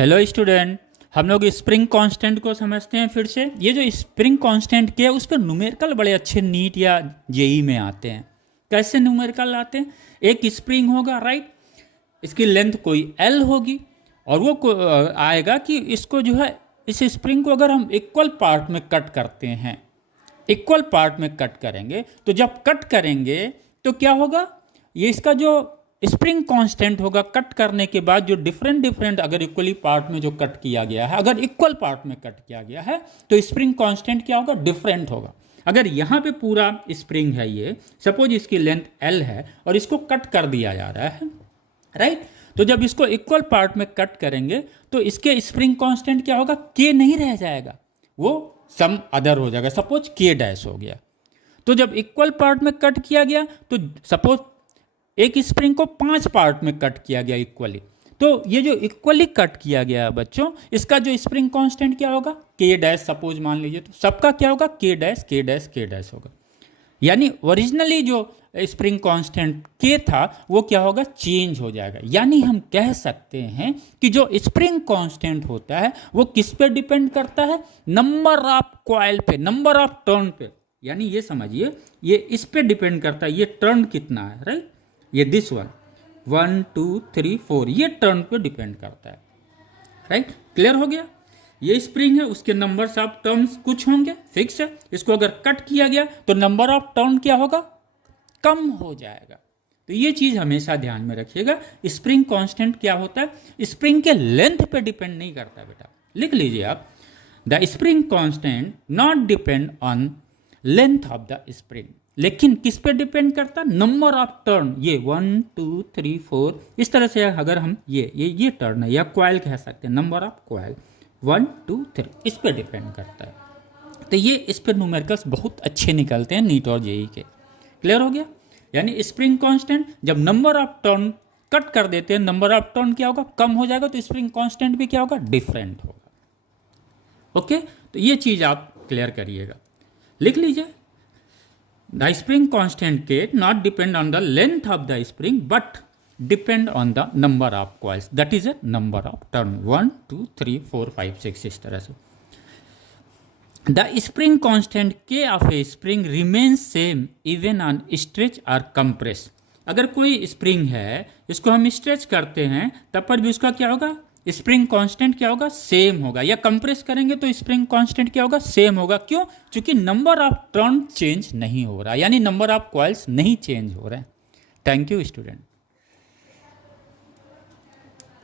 Hello student, हम लोग spring constant को समझते हैं फिर से। ये जो स्प्रिंग कांस्टेंट के उस पर न्यूमेरिकल बड़े अच्छे नीट या जेई में आते हैं। कैसे न्यूमेरिकल आते हैं? एक स्प्रिंग होगा, राइट, इसकी लेंथ कोई एल होगी और वो आएगा कि इसको जो है इस स्प्रिंग को अगर हम इक्वल पार्ट में कट करते हैं, इक्वल पार्ट में कट करेंगे, तो जब कट करेंगे तो क्या होगा, ये इसका जो स्प्रिंग कांस्टेंट होगा कट करने के बाद जो डिफरेंट अगर इक्वली पार्ट में जो कट किया गया है, अगर इक्वल पार्ट में कट किया गया है तो स्प्रिंग कांस्टेंट क्या होगा, डिफरेंट होगा। अगर यहाँ पे पूरा स्प्रिंग है, ये सपोज इसकी लेंथ एल है और इसको कट कर दिया जा रहा है, राइट, तो जब इसको इक्वल पार्ट में कट करेंगे तो इसके स्प्रिंग कांस्टेंट क्या होगा, के नहीं रह जाएगा, वो सम अदर हो जाएगा, सपोज के डैश हो गया। तो जब इक्वल पार्ट में कट किया गया तो सपोज एक स्प्रिंग को 5 पार्ट में कट किया गया इक्वली, तो ये जो इक्वली कट किया गया है बच्चों, इसका जो स्प्रिंग कांस्टेंट क्या होगा, के डैश, सपोज मान लीजिए, तो सबका क्या होगा, के डैश के डैश के डैश होगा। यानी ओरिजिनली जो स्प्रिंग कांस्टेंट के था वो क्या होगा, चेंज हो जाएगा। यानी हम कह सकते हैं कि जो स्प्रिंग कांस्टेंट होता है वो किस पे डिपेंड करता है, नंबर ऑफ कॉइल पे, नंबर ऑफ टर्न पे। यानी ये समझिए, ये इस पे डिपेंड करता है, ये टर्न कितना है, राइट, ये दिस वन 1 2 3 4 ये टर्न पे डिपेंड करता है, राइट। क्लियर हो गया? ये स्प्रिंग है, उसके नंबर्स ऑफ टर्न्स कुछ होंगे, फिक्स है। इसको अगर कट किया गया तो नंबर ऑफ टर्न क्या होगा, कम हो जाएगा। तो ये चीज हमेशा ध्यान में रखिएगा। स्प्रिंग कांस्टेंट क्या होता है, स्प्रिंग के लेंथ पे डिपेंड नहीं करता बेटा। लिख लीजिए आप, the spring constant not depend on length of the spring, लेकिन किस पे डिपेंड करता, नंबर ऑफ टर्न। ये 1 2 3 4 इस तरह से अगर हम ये टर्न है या कॉइल कह सकते हैं, नंबर ऑफ कॉइल 1 2 3 इस पे डिपेंड करता है। तो ये इस पर न्यूमेरिकल्स बहुत अच्छे निकलते हैं नीट और जेई के। क्लियर हो गया? यानी स्प्रिंग कांस्टेंट जब नंबर ऑफ टर्न कट कर देते हैं, नंबर ऑफ टर्न क्या होगा, कम हो जाएगा, तो स्प्रिंग कांस्टेंट भी क्या होगा, डिफरेंट होगा। ओके, तो ये चीज आप क्लियर करिएगा, लिख लीजिए। The spring constant K not depend on the length of the spring but depend on the number of coils, that is a number of turn 1 2 3 4 5 6 इस तरह से। The spring constant K of a spring remains same even on stretch or compress। अगर कोई spring है, इसको हम stretch करते हैं तब पर भी उसका क्या होगा, स्प्रिंग कांस्टेंट क्या होगा, सेम होगा। या कंप्रेस करेंगे तो स्प्रिंग कांस्टेंट क्या होगा, सेम होगा। क्यों? क्योंकि नंबर ऑफ टर्न चेंज नहीं हो रहा, यानी नंबर ऑफ कॉइल्स नहीं चेंज हो रहे हैं। Thank you student.